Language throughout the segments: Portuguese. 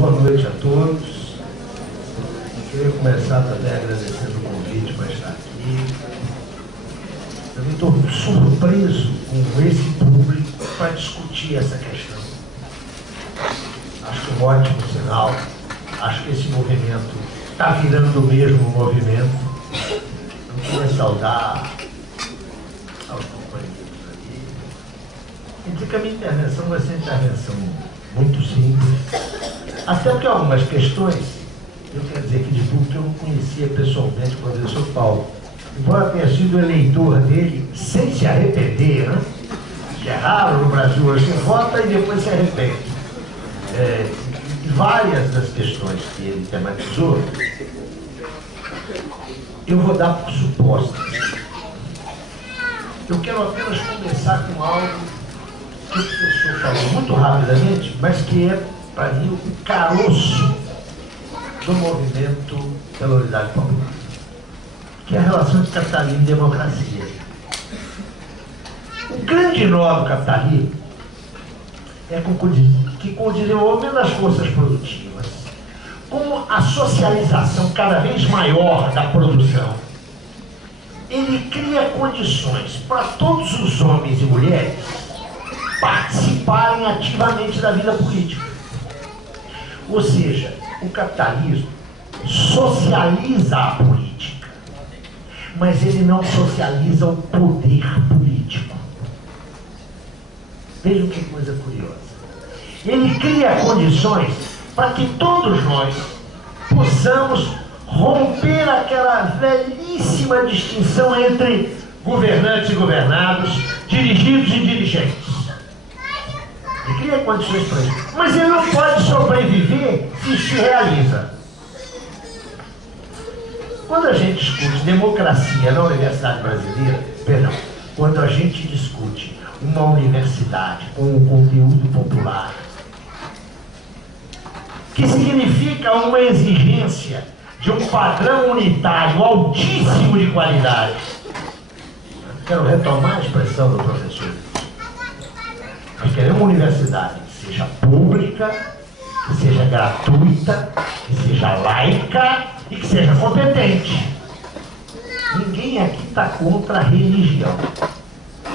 Boa noite a todos. Eu queria começar também agradecendo o convite para estar aqui. Eu estou surpreso com esse público para discutir essa questão. Acho que é um ótimo sinal. Acho que esse movimento está virando mesmo um movimento. Eu queria saudar aos companheiros aqui. E dizer que a minha intervenção vai ser uma intervenção muito simples. Até porque algumas questões, eu quero dizer que de público eu não conhecia pessoalmente o professor Paulo. Embora tenha sido eleitor dele sem se arrepender, né? Que é raro no Brasil, hoje você vota e depois se arrepende. Várias das questões que ele tematizou, eu vou dar por supostas. Eu quero apenas começar com algo que o professor falou muito rapidamente, mas que é, para mim, o caroço do movimento pela unidade popular, que é a relação de capitalismo e democracia. O grande nó do capitalismo é que com o desenvolvimento das forças produtivas, com a socialização cada vez maior da produção, ele cria condições para todos os homens e mulheres participarem ativamente da vida política. Ou seja, o capitalismo socializa a política, mas ele não socializa o poder político. Vejam que coisa curiosa. Ele cria condições para que todos nós possamos romper aquela velhíssima distinção entre governantes e governados, dirigidos e dirigentes. Ele cria condições para isso. Mas ele não pode sobreviver se se realiza. Quando a gente discute democracia na Universidade Brasileira, quando a gente discute uma universidade com um conteúdo popular, que significa uma exigência de um padrão unitário altíssimo de qualidade. Quero retomar a expressão do professor. Nós queremos uma universidade que seja pública, que seja gratuita, que seja laica e que seja competente. Ninguém aqui está contra a religião.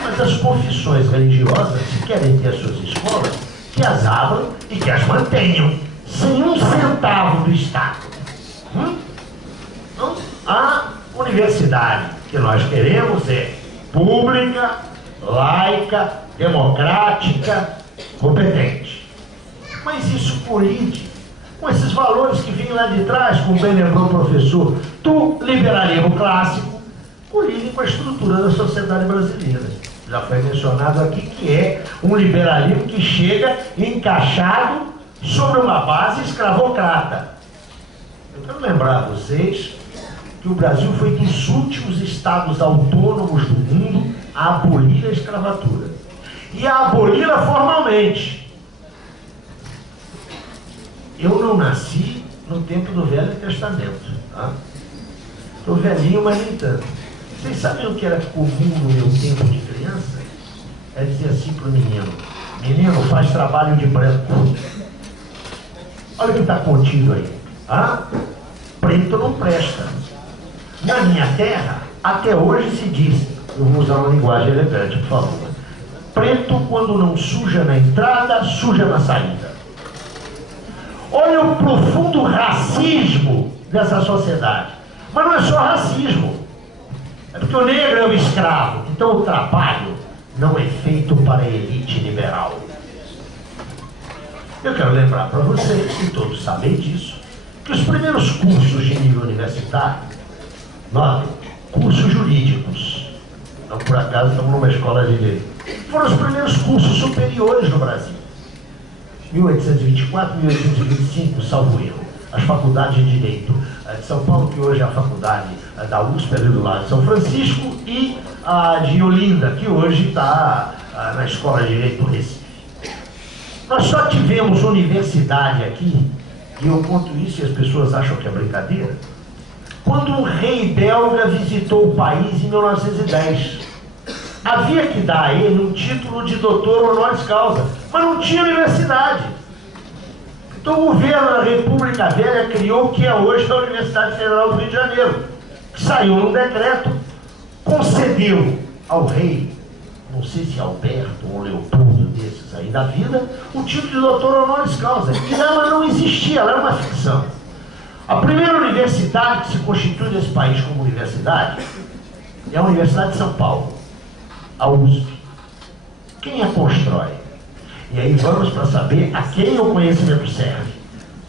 Mas as confissões religiosas, se querem ter as suas escolas, que as abram e que as mantenham, sem um centavo do Estado. Então, a universidade que nós queremos é pública, laica, democrática, competente. Mas isso colide com esses valores que vêm lá de trás, como bem lembrou o professor, do liberalismo clássico, colidem com a estrutura da sociedade brasileira. Já foi mencionado aqui que é um liberalismo que chega encaixado sobre uma base escravocrata. Eu quero lembrar a vocês que o Brasil foi dos últimos estados autônomos do mundo a abolir a escravatura. E a aboli-la formalmente. Eu não nasci no tempo do Velho Testamento. Tá? Estou velhinho, mas nem tanto. Vocês sabem o que era comum no meu tempo de criança? É dizer assim para o menino: menino, faz trabalho de branco. Olha o que está contido aí. Preto não presta. Na minha terra, até hoje se diz, eu vou usar uma linguagem elegante, por favor: preto, quando não suja na entrada, suja na saída. Olha o profundo racismo dessa sociedade. Mas não é só racismo. É porque o negro é o escravo. Então o trabalho não é feito para a elite liberal. Eu quero lembrar para vocês, e todos sabem disso, que os primeiros cursos de nível universitário, cursos jurídicos, não por acaso estamos numa escola de direito, foram os primeiros cursos superiores no Brasil. 1824, 1825, salvo erro. As faculdades de Direito de São Paulo, que hoje é a faculdade da USP, ali do lado de São Francisco, e a de Olinda, que hoje está na Escola de Direito do Recife. Nós só tivemos universidade aqui, e eu conto isso e as pessoas acham que é brincadeira, quando um rei belga visitou o país em 1910. Havia que dar a ele um título de doutor honoris causa, mas não tinha universidade. Então o governo da República Velha criou o que é hoje a Universidade Federal do Rio de Janeiro, que saiu num decreto, concedeu ao rei, não sei se Alberto ou Leopoldo desses aí da vida, o título de doutor honoris causa. E ela não existia, ela é uma ficção. A primeira universidade que se constitui nesse país como universidade é a Universidade de São Paulo, a USP. Quem a constrói? E aí vamos para saber a quem o conhecimento serve.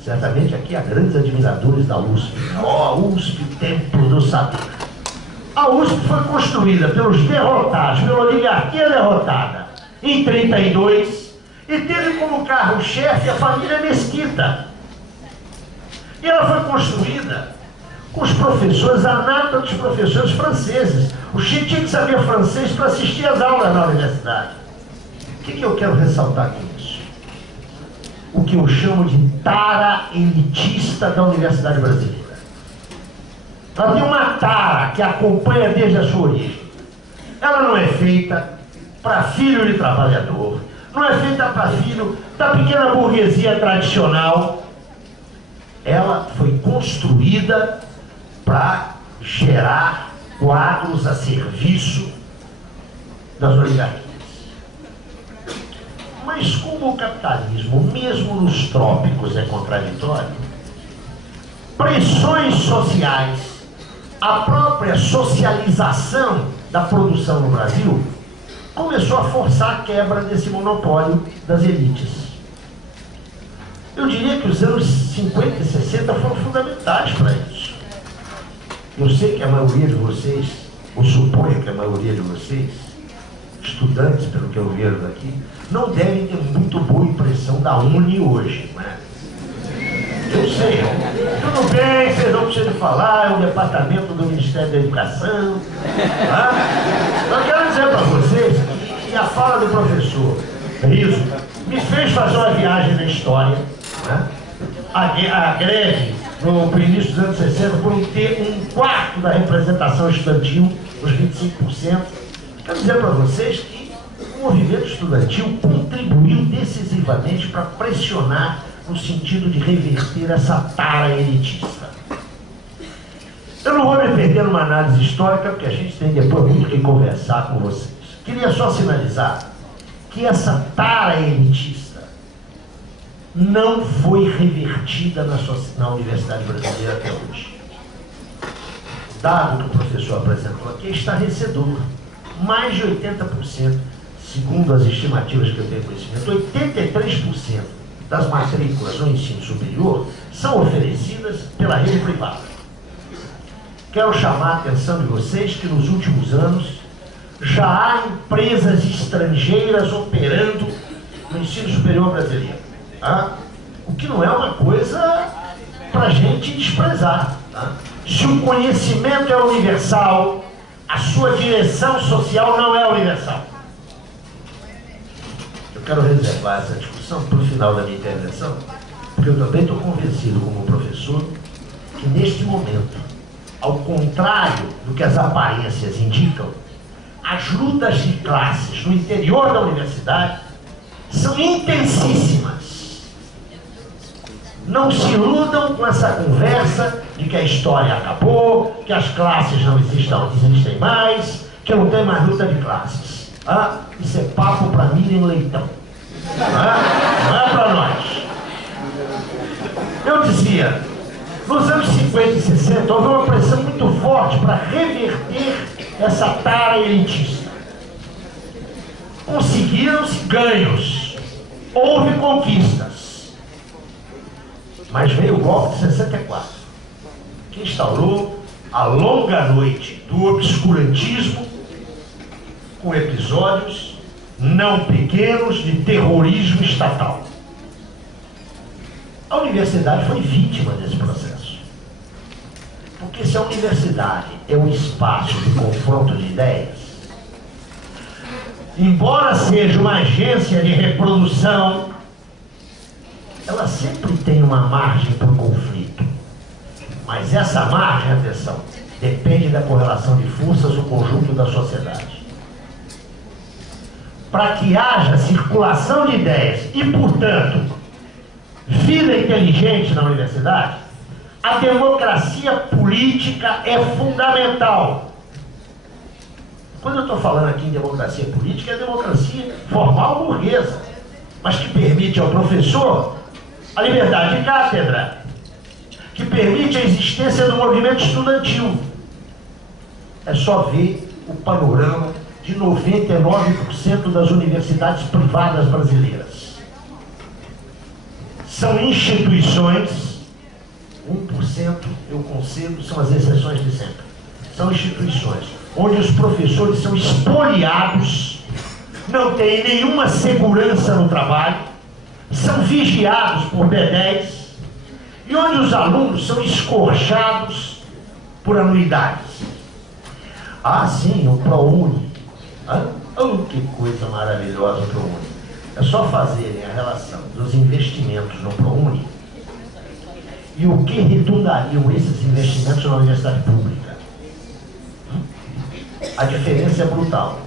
Certamente aqui há grandes admiradores da USP. USP, templo do saber. A USP foi construída pelos derrotados, pela oligarquia derrotada, em 1932, e teve como carro-chefe a família Mesquita. E ela foi construída com os professores, a nata dos professores franceses. O Chico tinha que saber francês para assistir às aulas na universidade. O que eu quero ressaltar com isso? O que eu chamo de tara elitista da Universidade Brasileira. Ela tem uma tara que acompanha desde a sua origem. Ela não é feita para filho de trabalhador, não é feita para filho da pequena burguesia tradicional. Ela foi construída para gerar quadros a serviço das oligarquias. Mas como o capitalismo, mesmo nos trópicos, é contraditório, pressões sociais, a própria socialização da produção no Brasil começou a forçar a quebra desse monopólio das elites. Eu diria que os anos 50 e 60 foram fundamentais para isso. Eu sei que a maioria de vocês, ou suponho que a maioria de vocês, estudantes, pelo que eu vejo daqui, não devem ter muito boa impressão da Uni hoje, né? Eu sei, tudo bem, vocês não precisam falar, é o departamento do Ministério da Educação. Tá? Eu quero dizer para vocês que a fala do professor Riso me fez fazer uma viagem na história. Né? A greve no início dos anos 60 por ter um quarto da representação estudantil, os 25%. Quero dizer para vocês que o movimento estudantil contribuiu decisivamente para pressionar no sentido de reverter essa tara elitista. Eu não vou me perder numa análise histórica, porque a gente tem depois muito que conversar com vocês. Queria só sinalizar que essa tara elitista não foi revertida na Universidade Brasileira até hoje. O dado que o professor apresentou aqui é estarrecedor. Mais de 80%, segundo as estimativas que eu tenho conhecimento, 83% das matrículas no ensino superior são oferecidas pela rede privada. Quero chamar a atenção de vocês que nos últimos anos já há empresas estrangeiras operando no ensino superior brasileiro. Tá? O que não é uma coisa para a gente desprezar. Tá? Se o conhecimento é universal, a sua direção social não é universal. Eu quero reservar essa discussão para o final da minha intervenção, porque eu também estou convencido como professor que neste momento, ao contrário do que as aparências indicam, as lutas de classes no interior da universidade são intensíssimas. Não se iludam com essa conversa de que a história acabou, que as classes não existem mais, que não tem mais luta de classes. Ah, isso é papo para Miriam Leitão. Não é para nós. Eu dizia, nos anos 50 e 60 houve uma pressão muito forte para reverter essa tara elitista. Conseguiram-se ganhos, houve conquistas, mas veio o golpe de 64, que instaurou a longa noite do obscurantismo, com episódios não pequenos de terrorismo estatal. A universidade foi vítima desse processo. Porque se a universidade é um espaço de confronto de ideias, embora seja uma agência de reprodução, ela sempre tem uma margem para o conflito. Mas essa margem, atenção, depende da correlação de forças no conjunto da sociedade. Para que haja circulação de ideias e, portanto, vida inteligente na universidade, a democracia política é fundamental. Quando eu estou falando aqui em democracia política, é democracia formal burguesa, mas que permite ao professor a liberdade de cátedra, que permite a existência do movimento estudantil. É só ver o panorama de 99% das universidades privadas brasileiras. São instituições, 1% eu concedo, são as exceções de sempre. São instituições onde os professores são espoliados, não têm nenhuma segurança no trabalho, são vigiados por B10, e onde os alunos são escorchados por anuidades. Ah, sim, o ProUni. Oh, que coisa maravilhosa o ProUni. É só fazerem a relação dos investimentos no ProUni e o que redundariam esses investimentos na universidade pública. A diferença é brutal.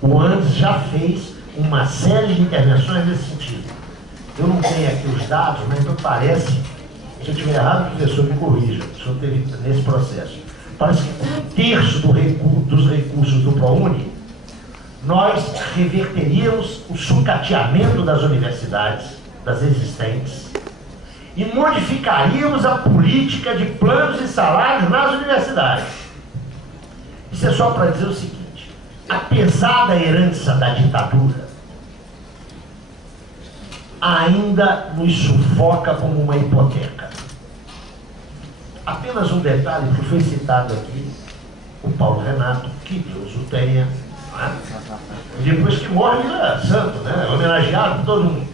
O ANDES já fez uma série de intervenções nesse sentido. Eu não tenho aqui os dados, mas me parece, se eu estiver errado, o professor me corrija, o senhor teve nesse processo. Parece que 1/3 dos recursos do ProUni, nós reverteríamos o sucateamento das universidades, das existentes, e modificaríamos a política de planos e salários nas universidades. Isso é só para dizer o seguinte: a pesada herança da ditadura ainda nos sufoca como uma hipoteca. Apenas um detalhe que foi citado aqui, o Paulo Renato, que Deus o tenha, né? Depois que morre vira santo, né? Homenageado por todo mundo,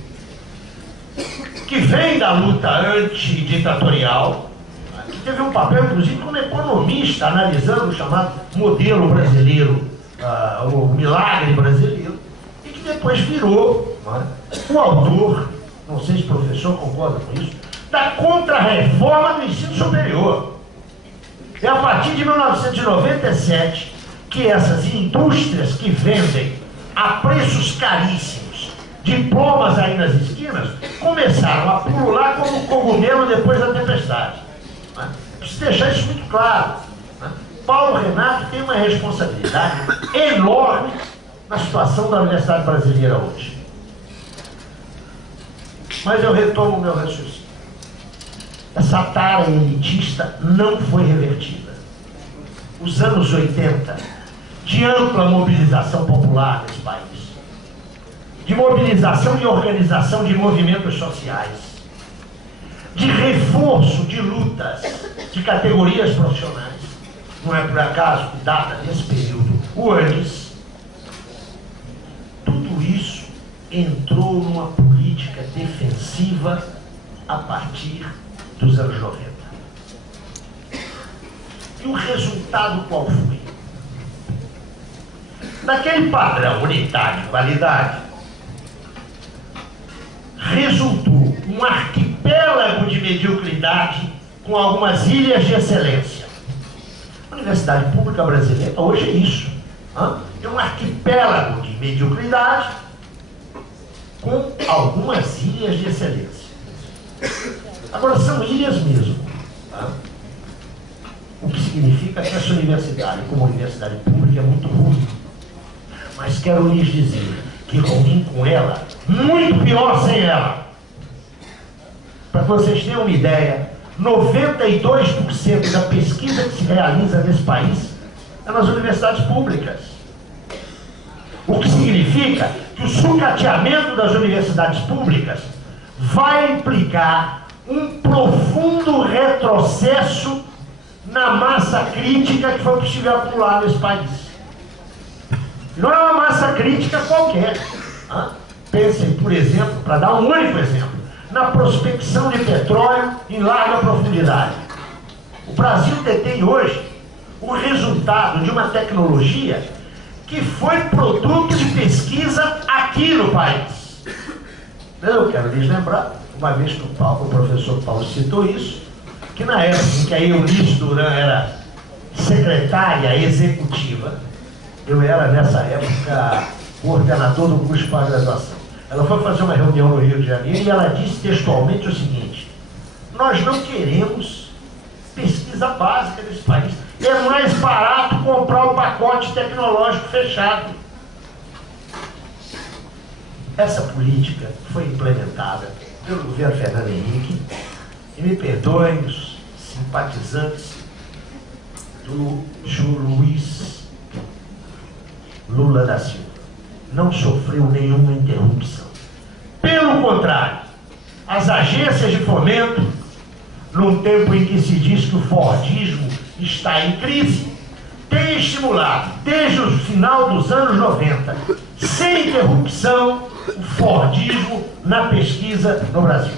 que vem da luta antiditatorial, que teve um papel, inclusive, como economista, analisando o chamado modelo brasileiro, o milagre brasileiro, e que depois virou, né, o autor, não sei se o professor concorda com isso, da contra-reforma do ensino superior. É a partir de 1997 que essas indústrias que vendem a preços caríssimos diplomas aí nas esquinas começaram a pulular como cogumelo depois da tempestade. Preciso deixar isso muito claro. Paulo Renato tem uma responsabilidade enorme na situação da universidade brasileira hoje. Mas eu retomo o meu raciocínio. Essa tara elitista não foi revertida. Os anos 80, de ampla mobilização popular nesse país, de mobilização e organização de movimentos sociais, de reforço de lutas de categorias profissionais, não é por acaso que data desse período o ANES, tudo isso entrou numa política defensiva a partir dos anos 90. E o resultado qual foi? Naquele padrão unitário de qualidade, resultou um arquipélago de mediocridade com algumas ilhas de excelência. A Universidade Pública Brasileira hoje é isso. É um arquipélago de mediocridade com algumas ilhas de excelência. Agora, são ilhas mesmo. O que significa que essa universidade, como universidade pública, é muito ruim. Mas quero lhes dizer que ruim com ela, muito pior sem ela. Para que vocês tenham uma ideia, 92% da pesquisa que se realiza nesse país é nas universidades públicas. O que significa que o sucateamento das universidades públicas vai implicar um profundo retrocesso na massa crítica que foi possível acumular nesse país. Não é uma massa crítica qualquer. Pensem, por exemplo, para dar um único exemplo, na prospecção de petróleo em larga profundidade. O Brasil detém hoje o resultado de uma tecnologia que foi produto de pesquisa aqui no país. Eu quero lhes lembrar, uma vez que o professor Paulo citou isso, que na época em que a Eunice Duran era secretária executiva, eu era nessa época coordenador do curso de pós-graduação. Ela foi fazer uma reunião no Rio de Janeiro e ela disse textualmente o seguinte: nós não queremos pesquisa básica nesse país. É mais barato comprar o pacote tecnológico fechado. Essa política foi implementada pelo governo Fernando Henrique, e me perdoem os simpatizantes do Luiz Lula da Silva. Não sofreu nenhuma interrupção. Pelo contrário, as agências de fomento, num tempo em que se diz que o fordismo está em crise, têm estimulado, desde o final dos anos 90, sem interrupção, o fordismo na pesquisa no Brasil.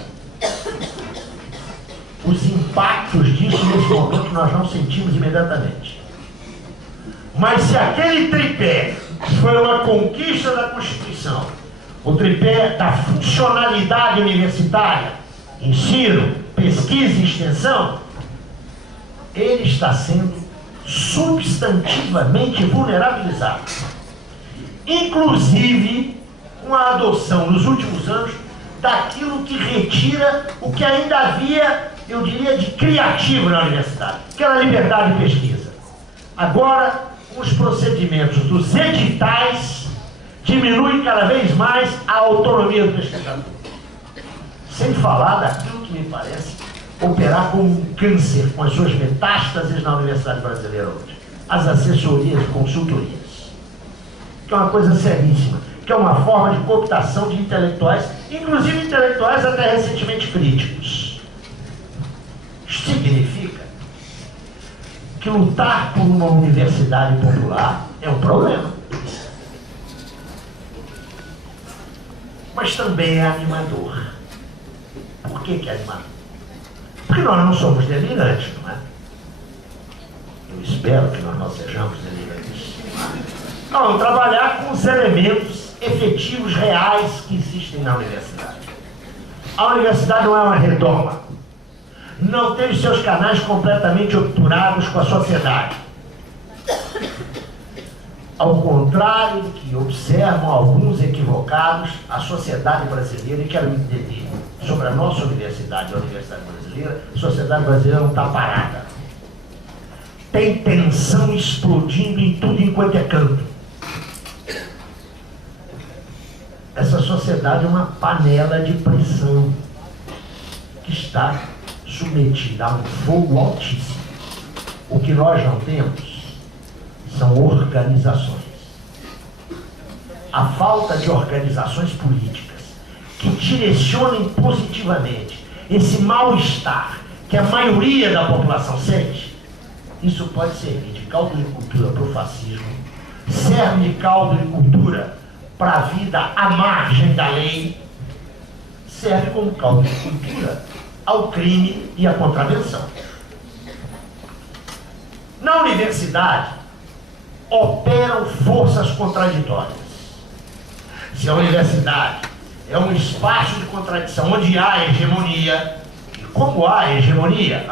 Os impactos disso nesse momento nós não sentimos imediatamente. Mas se aquele tripé foi uma conquista da Constituição, o tripé da funcionalidade universitária, ensino, pesquisa e extensão, ele está sendo substantivamente vulnerabilizado. Inclusive com a adoção nos últimos anos daquilo que retira o que ainda havia, eu diria, de criativo na universidade, que era a liberdade de pesquisa. Agora, os procedimentos dos editais diminuem cada vez mais a autonomia do pesquisador. Sem falar daquilo que me parece operar como um câncer com as suas metástases na Universidade Brasileira hoje. As assessorias e consultorias. Que é uma coisa seríssima, que é uma forma de cooptação de intelectuais, inclusive intelectuais até recentemente críticos. Isso significa que lutar por uma universidade popular é um problema. Mas também é animador. Por que é animador? Porque nós não somos delirantes, não é? Eu espero que nós não sejamos delirantes. Nós vamos trabalhar com os elementos efetivos, reais que existem na universidade. A universidade não é uma redoma. Não tem os seus canais completamente obturados com a sociedade. Ao contrário do que observam alguns equivocados, a sociedade brasileira, e quero entender sobre a nossa universidade, a Universidade Brasileira, a sociedade brasileira não está parada. Tem tensão explodindo em tudo enquanto é canto. Essa sociedade é uma panela de pressão que está submetida a um fogo altíssimo. O que nós não temos são organizações. A falta de organizações políticas que direcionem positivamente esse mal-estar que a maioria da população sente, isso pode servir de caldo de cultura para o fascismo, serve de caldo de cultura para a vida à margem da lei, serve como caldo de cultura ao crime e à contravenção. Na universidade, operam forças contraditórias. Se a universidade é um espaço de contradição onde há hegemonia, e como há hegemonia?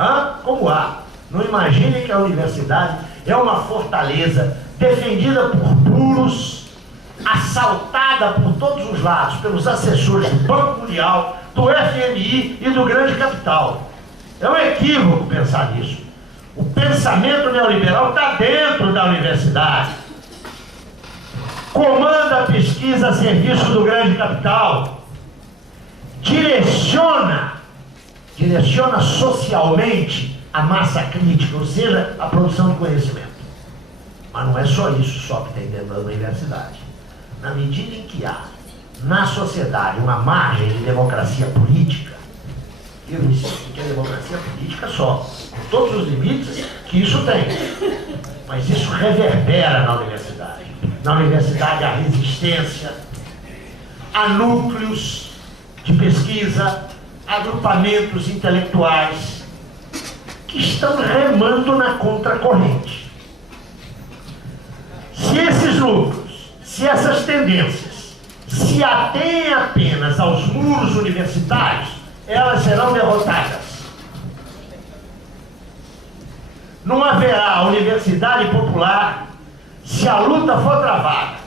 Como há? Não imaginem que a universidade é uma fortaleza defendida por puros, assaltada por todos os lados, pelos assessores do Banco Mundial, do FMI e do grande capital. É um equívoco pensar nisso. O pensamento neoliberal está dentro da universidade. Comanda a pesquisa a serviço do grande capital. Direciona socialmente a massa crítica, ou seja, a produção de conhecimento. Mas não é só isso só que tem dentro da universidade. Na medida em que há na sociedade uma margem de democracia política, eu insisto que a democracia política só, com todos os limites que isso tem, mas isso reverbera na universidade. Na universidade há resistência, há núcleos de pesquisa, agrupamentos intelectuais que estão remando na contracorrente. Se esses núcleos, se essas tendências se atêm apenas aos muros universitários, elas serão derrotadas. Não haverá universidade popular se a luta for travada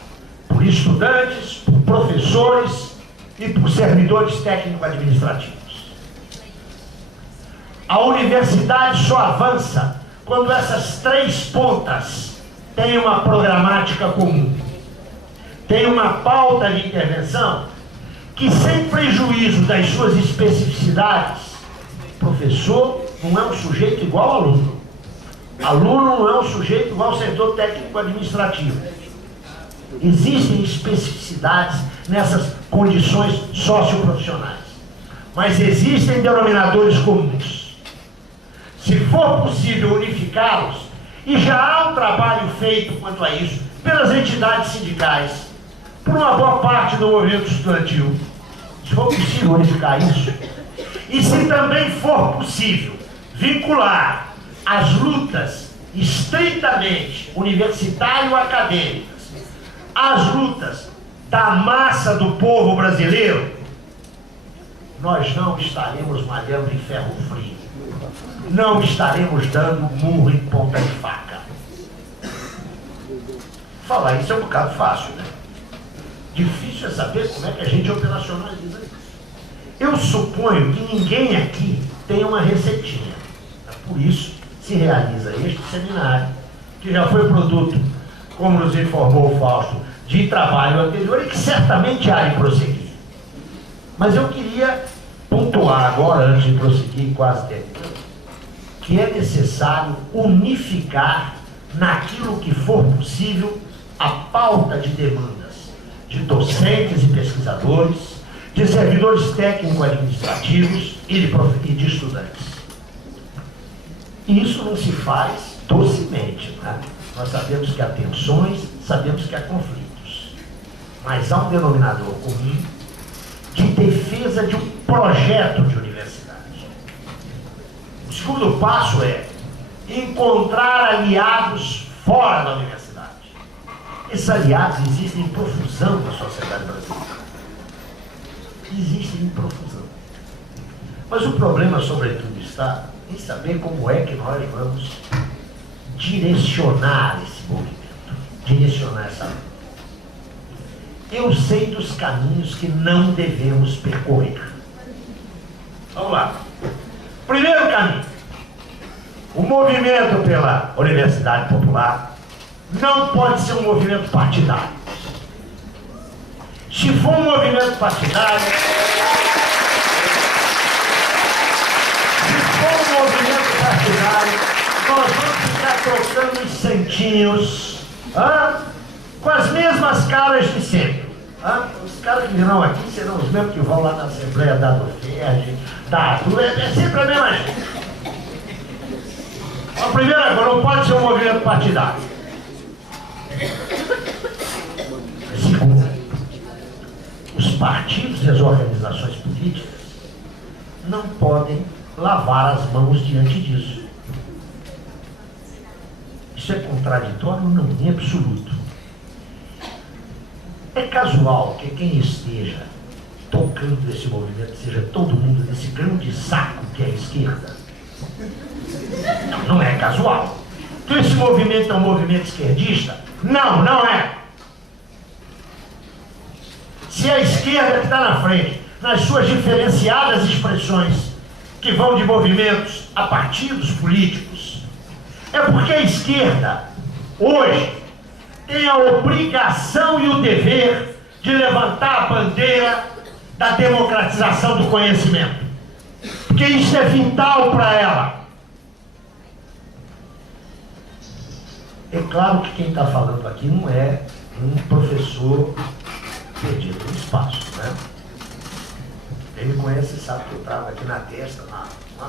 por estudantes, por professores e por servidores técnico-administrativos. A universidade só avança quando essas três pontas têm uma programática comum, têm uma pauta de intervenção que, sem prejuízo das suas especificidades, professor não é um sujeito igual ao aluno. Aluno não é um sujeito igual ao setor técnico-administrativo. Existem especificidades nessas condições socioprofissionais, mas existem denominadores comuns. Se for possível unificá-los, e já há um trabalho feito quanto a isso pelas entidades sindicais, por uma boa parte do movimento estudantil, se for possível unificar isso, e se também for possível vincular as lutas estritamente universitário-acadêmicas às lutas da massa do povo brasileiro, nós não estaremos malhando em ferro frio. Não estaremos dando murro em ponta de faca. Falar isso é um bocado fácil, né? Difícil é saber como é que a gente operacionaliza isso. Eu suponho que ninguém aqui tem uma receitinha. Por isso se realiza este seminário, que já foi produto, como nos informou o Fausto, de trabalho anterior e que certamente há de prosseguir. Mas eu queria pontuar agora, antes de prosseguir, quase terminando, que é necessário unificar, naquilo que for possível, a pauta de demandas de docentes e pesquisadores, de servidores técnico-administrativos e de estudantes. E isso não se faz docemente, né? Nós sabemos que há tensões, sabemos que há conflitos, mas há um denominador comum de defesa de um projeto de universidade. O segundo passo é encontrar aliados fora da universidade. Esses aliados existem em profusão na sociedade brasileira. Existem em profusão. Mas o problema, sobretudo, está em saber como é que nós vamos direcionar esse movimento, direcionar essa luta. Eu sei dos caminhos que não devemos percorrer. Vamos lá. Primeiro caminho, o movimento pela Universidade Popular não pode ser um movimento partidário. Se for um movimento partidário, nós vamos ficar trocando os centinhos com as mesmas caras de sempre. Os caras que virão aqui serão os mesmos que vão lá na Assembleia da Doferge, da ATU, é sempre a mesma gente. A primeira coisa, não pode ser um movimento partidário. Segundo, os partidos e as organizações políticas não podem lavar as mãos diante disso. Isso é contraditório? Não, em absoluto. É casual que quem esteja tocando esse movimento seja todo mundo desse grande saco que é a esquerda? Não, não é casual. Então esse movimento é um movimento esquerdista? Não, não é. Se a esquerda que está na frente, nas suas diferenciadas expressões, que vão de movimentos a partidos políticos, é porque a esquerda, hoje, tem a obrigação e o dever de levantar a bandeira da democratização do conhecimento. Porque isso é vital para ela. É claro que quem está falando aqui não é um professor perdido no espaço, né? Ele me conhece e sabe que eu trago aqui na testa uma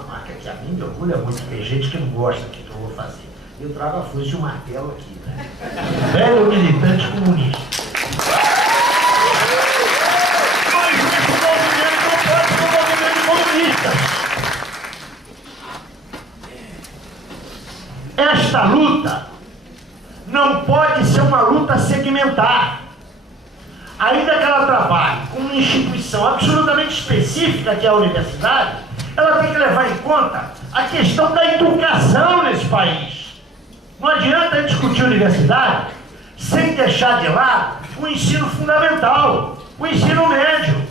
marca que a mim me orgulha muito. Tem gente que não gosta do que eu vou fazer. Eu trago a foice e o martelo aqui, né? Velho militante comunista. Mas esse movimento não pode ser um movimento comunista. Esta luta não pode ser uma luta segmentar. Ainda que ela trabalhe com uma instituição absolutamente específica, que é a universidade, ela tem que levar em conta a questão da educação nesse país. Não adianta discutir universidade sem deixar de lado o ensino fundamental, o ensino médio.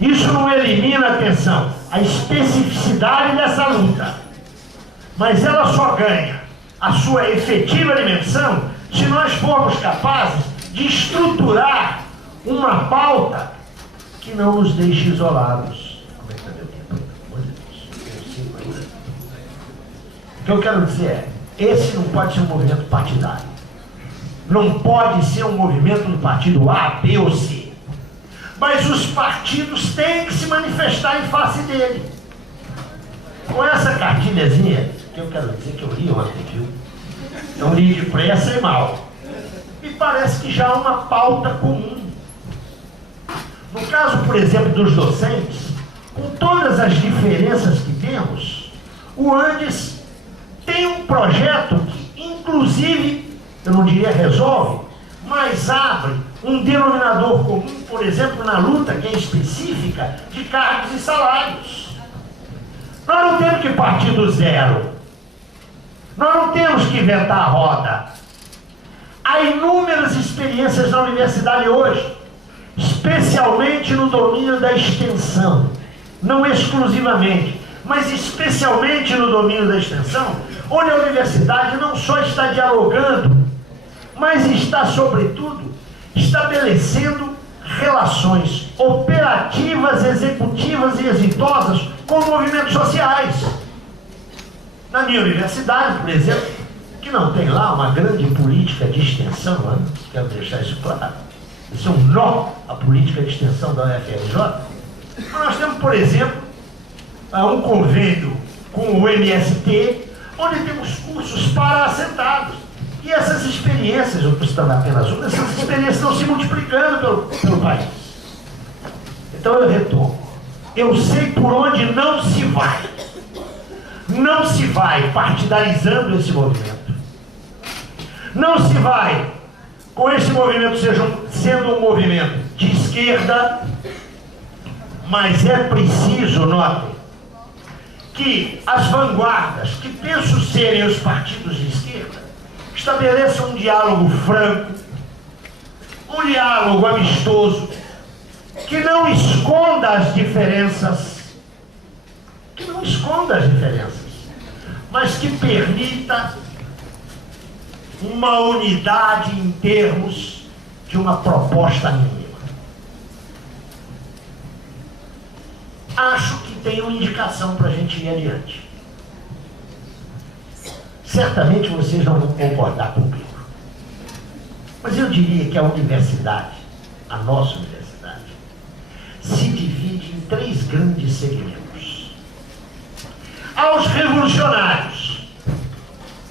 Isso não elimina, atenção, a especificidade dessa luta, mas ela só ganha a sua efetiva dimensão se nós formos capazes de estruturar uma pauta que não nos deixe isolados. Como é que está meu tempo? O que eu quero dizer é, esse não pode ser um movimento partidário. Não pode ser um movimento do partido A, B ou C. Mas os partidos têm que se manifestar em face dele. Com essa cartilhazinha, que eu quero dizer que eu li ontem, viu? Eu li depressa e mal. Me parece que já há uma pauta comum. No caso, por exemplo, dos docentes, com todas as diferenças que temos, o Andes tem um projeto que, inclusive, eu não diria resolve, mas abre um denominador comum, por exemplo, na luta que é específica de cargos e salários. Nós não temos que partir do zero. Nós não temos que inventar a roda. Há inúmeras experiências na universidade hoje, especialmente no domínio da extensão, não exclusivamente, mas especialmente no domínio da extensão, onde a universidade não só está dialogando, mas está, sobretudo, estabelecendo relações operativas, executivas e exitosas com movimentos sociais. Na minha universidade, por exemplo, que não tem lá uma grande política de extensão, né? Quero deixar isso claro, isso é um nó a política de extensão da UFRJ, mas nós temos, por exemplo, um convênio com o MST, onde temos cursos para assentados. E essas experiências, eu estou citando apenas uma, essas experiências estão se multiplicando pelo país. Então eu retomo. Eu sei por onde não se vai. Não se vai partidarizando esse movimento. Não se vai com esse movimento sendo um movimento de esquerda, mas é preciso, notem, que as vanguardas, que penso serem os partidos de esquerda, estabeleçam um diálogo franco, um diálogo amistoso, que não esconda as diferenças, mas que permita uma unidade em termos de uma proposta mínima. Acho que tem uma indicação para a gente ir adiante. Certamente vocês não vão concordar comigo. Mas eu diria que a universidade, a nossa universidade, se divide em 3 grandes segmentos. Aos revolucionários,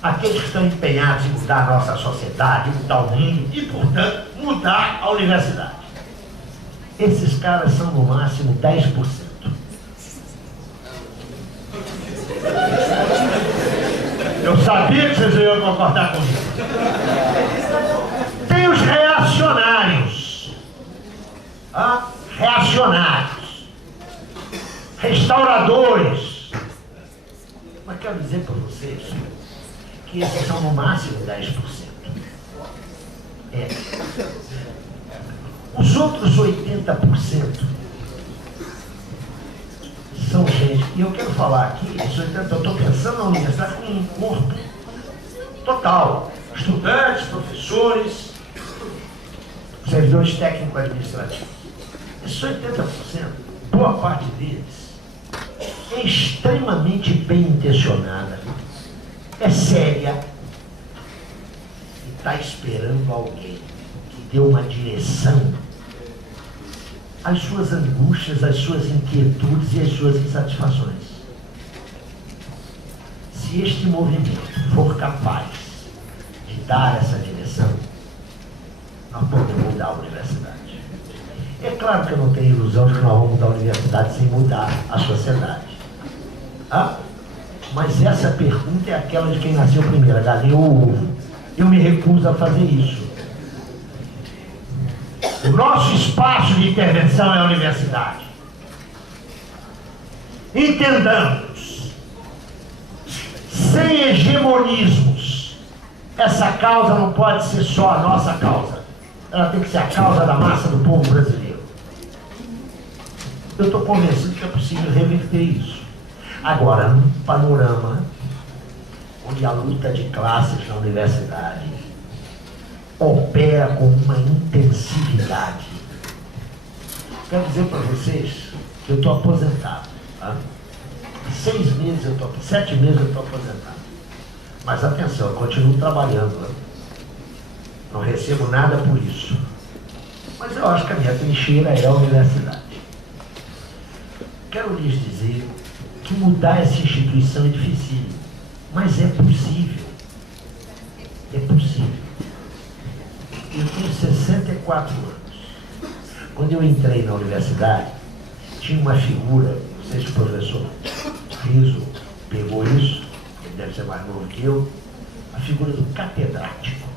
aqueles que estão empenhados em mudar a nossa sociedade, mudar o mundo e, portanto, mudar a universidade. Esses caras são no máximo 10%. Eu sabia que vocês iam concordar comigo. Tem os reacionários. Reacionários. Restauradores. Mas quero dizer para vocês que esses são no máximo 10%. Os outros 80% são gente, e eu quero falar aqui, eu estou pensando na universidade como um corpo total. Estudantes, professores, servidores técnico-administrativos. Esses 80%, boa parte deles, é extremamente bem intencionada, é séria e está esperando alguém que dê uma direção às suas angústias, às suas inquietudes e às suas insatisfações. Se este movimento for capaz de dar essa direção, nós podemos mudar a universidade. É claro que eu não tenho ilusão de que nós vamos mudar a universidade sem mudar a sociedade. Mas essa pergunta é aquela de quem nasceu primeiro, a galinha ou o ovo. Eu me recuso a fazer isso. O nosso espaço de intervenção é a universidade. Entendamos, sem hegemonismos, essa causa não pode ser só a nossa causa. Ela tem que ser a causa da massa do povo brasileiro. Eu estou convencido que é possível reverter isso. Agora, num panorama onde a luta de classes na universidade opera com uma intensividade. Quero dizer para vocês que eu estou aposentado. Tá? 6 meses eu estou aqui, 7 meses eu estou aposentado. Mas atenção, eu continuo trabalhando. Né? Não recebo nada por isso. Mas eu acho que a minha trincheira é a universidade. Quero lhes dizer que mudar essa instituição é difícil, mas é possível. É possível. Eu tenho 64 anos. Quando eu entrei na universidade, tinha uma figura, não sei se o professor Riso pegou isso, ele deve ser mais novo que eu, a figura do catedrático.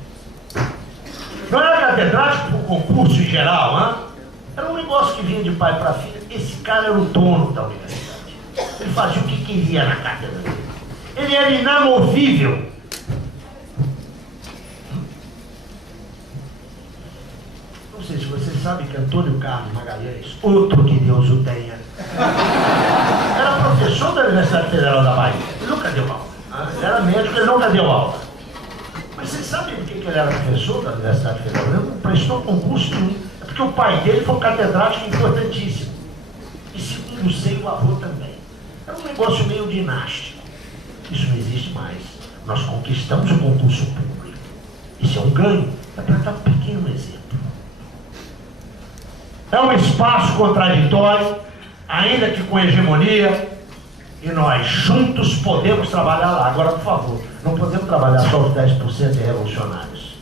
Não era catedrático por concurso em geral, hein? Era um negócio que vinha de pai para filha. Esse cara era o dono da universidade. Ele fazia o que queria na cátedra dele. Ele era inamovível. Não sei se vocês sabem que Antônio Carlos Magalhães, outro que Deus o tenha, era professor da Universidade Federal da Bahia. Ele nunca deu aula. Ele era médico, ele nunca deu aula. Mas vocês sabem por que ele era professor da Universidade Federal? Ele não prestou concurso nenhum. É porque o pai dele foi um catedrático importantíssimo. E segundo sei, o avô também. Era um negócio meio dinástico. Isso não existe mais. Nós conquistamos o concurso público. Isso é um ganho. É para dar um pequeno exemplo. É um espaço contraditório, ainda que com hegemonia, e nós juntos podemos trabalhar lá. Agora, por favor, não podemos trabalhar só os 10% revolucionários.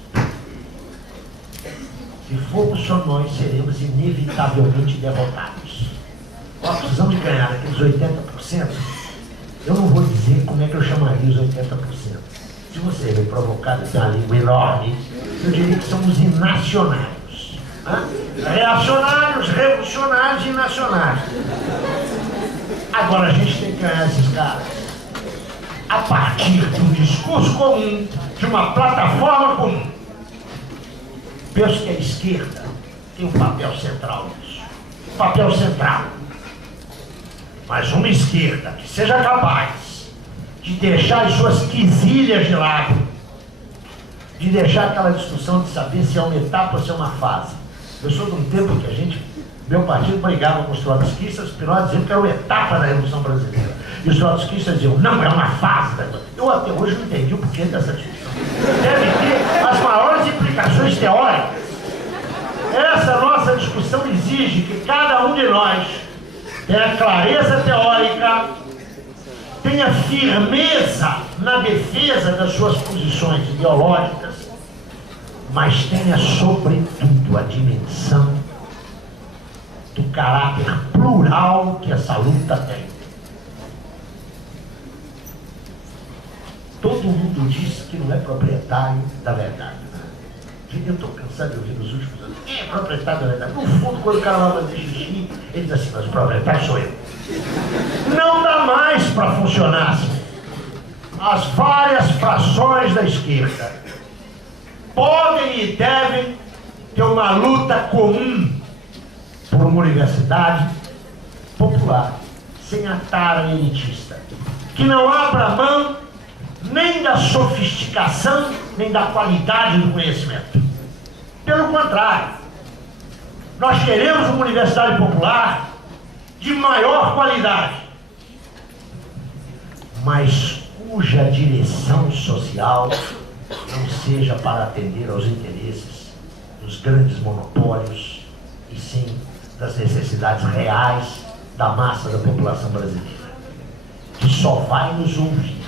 Se formos só nós, seremos inevitavelmente derrotados. Nós precisamos de ganhar aqueles 80%. Eu não vou dizer como é que eu chamaria os 80%. Se você me provocar de ter uma língua enorme, eu diria que somos inacionários. Reacionários, revolucionários e nacionais. Agora a gente tem que ganhar esses caras a partir de um discurso comum, de uma plataforma comum. Penso que a esquerda tem um papel central nisso. Um papel central. Mas uma esquerda que seja capaz de deixar as suas quesilhas de lado, de deixar aquela discussão de saber se é uma etapa ou se é uma fase. Eu sou de um tempo que meu partido brigava com os trotskistas, Pinóquio dizia que era uma etapa da Revolução Brasileira. E os trotskistas diziam, não, é uma fase da Revolução. Eu até hoje não entendi o porquê dessa discussão. Deve ter as maiores implicações teóricas. Essa nossa discussão exige que cada um de nós tenha clareza teórica, tenha firmeza na defesa das suas posições ideológicas, mas tenha, sobretudo, a dimensão do caráter plural que essa luta tem. Todo mundo diz que não é proprietário da verdade. Né? Eu estou cansado de ouvir nos últimos anos. Quem é proprietário da verdade? No fundo, quando o cara vai fazer xixi, ele diz assim, mas o proprietário sou eu. Não dá mais para funcionar assim. As várias frações da esquerda podem e devem ter uma luta comum por uma universidade popular, sem a tara elitista, que não abra mão nem da sofisticação, nem da qualidade do conhecimento. Pelo contrário, nós queremos uma universidade popular de maior qualidade, mas cuja direção social não seja para atender aos interesses dos grandes monopólios, e sim das necessidades reais da massa da população brasileira, que só vai nos ouvir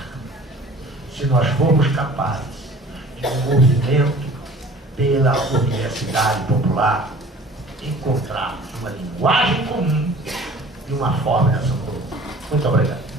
se nós formos capazes de um movimento pela universidade popular encontrar uma linguagem comum e uma forma de ação comum. Muito obrigado.